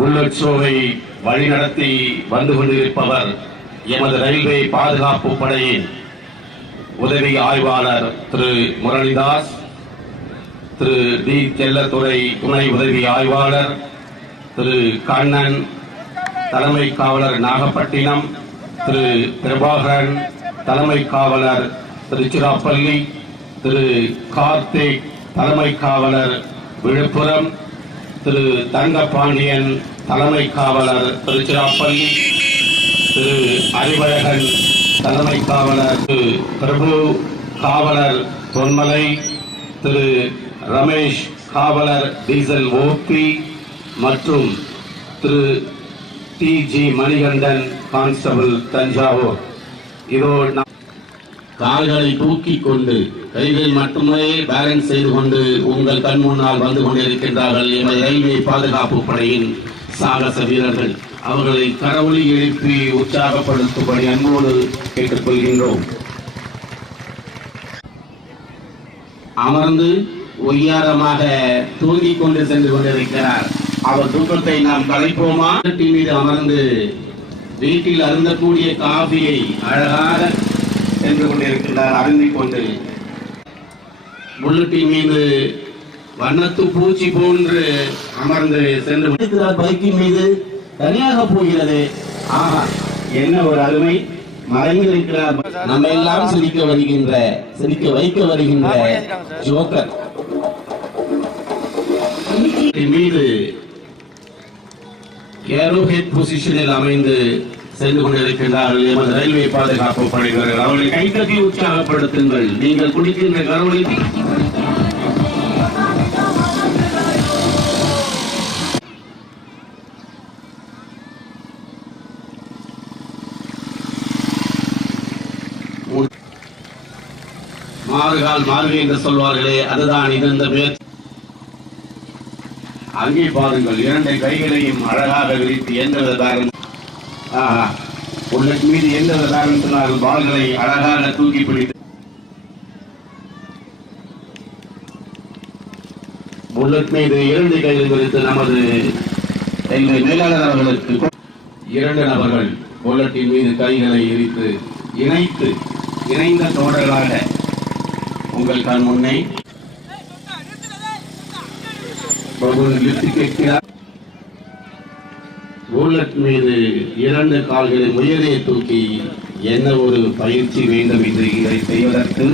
Bullet ஷோவை வழிநடத்தி வந்து கொண்டிருப்பவர் எமது ரயில்வே பாதுகாப்பு படையின் உதவி ஆய்வாளர் திரு முரளிதாஸ், திரு டி செல்லத்துறை துணை உதவி ஆய்வாளர் திரு கண்ணன், தலைமை காவலர் நாகப்பட்டினம் திரு பிரபாகரன், தலைமை காவலர் திருச்சிராப்பள்ளி திரு கார்த்திக், தலைமை காவலர் விழுப்புரம் திரு தங்கபாண்டியன், தலைமை காவலர் திருச்சிராப்பள்ளி திரு அறிவழகன், தலைமை காவலர் திரு பிரபு, காவலர் பொன்மலை திரு ரமேஷ், காவலர் டீசல் ஓபி மற்றும் திரு D G Manikandan, constable Thanjavur. இதோ கால்களை தூக்கி கொண்டு கைகள் மட்டுமே பேலன்ஸ் செய்து கொண்டு உங்கள் கண் முன்னால் வந்து கொண்டிருக்கின்றார்கள் எமது ரயில்வே பாதுகாப்பு படையின் சாகச வீரர்கள். அவர்களை கரவொலி எழுப்பி உற்சாகப்படுத்தும்படி அன்போடு கேட்டுக்கொள்கின்றோம். அமர்ந்து ஒய்யாரமாக தூங்கிக் கொண்டு சென்று கொண்டிருக்கிறார். அவர் தூக்கத்தை நாம் கலைப்போமா? மீது அமர்ந்து வீட்டில் அருந்தக்கூடிய காபியை அழகாக சென்று கொண்டிருக்கிறார், அருந்திக் கொண்டு. புல்லட்டின் மீது வண்ணத்து பூச்சி போன்று அமர்ந்து சென்று பைக்கின் மீது தனியாக போகிறது. ஆஹா, என்ன ஒரு அருமை! மறைந்திருக்கிறார். நம்ம எல்லாம் சிரிக்க வைக்க வருகின்ற ஜோக்கர் மீது ஏரோஹெட் பொசிஷனில் அமைந்து சென்று கொண்டிருக்கின்றார்கள் எமது ரயில்வே பாதுகாப்பு படையினர். அவர்களை கைத்தட்டி உற்சாகப்படுத்துங்கள். நீங்கள் குடிக்கின்ற கரவொலி மாறுகால் மாறுகை என்று சொல்வார்களே, அதுதான் இது. இந்த முயற்சி அங்கே பாருங்கள், இரண்டு கைகளையும் அழகாக விரித்து எந்தவித காரணம் புல்லட் மீது எந்தவித காரணத்தினால் பால்களை அழகாக தூக்கி பிடித்து புல்லட் மீது இரண்டு கைகள் விரித்து நமது எங்கள் மேலாளர் அவர்களுக்கு இரண்டு நபர்கள் புல்லட்டின் மீது கைகளை விரித்து இணைந்த தோழர்களாக உங்கள் கண் முன்னே கேட்கிறார். புல்லட் மீது இரண்டு கால்களை உயரே தூக்கி என்ன ஒரு பயிற்சி வேண்டும் என்று இதை செய்வதற்கு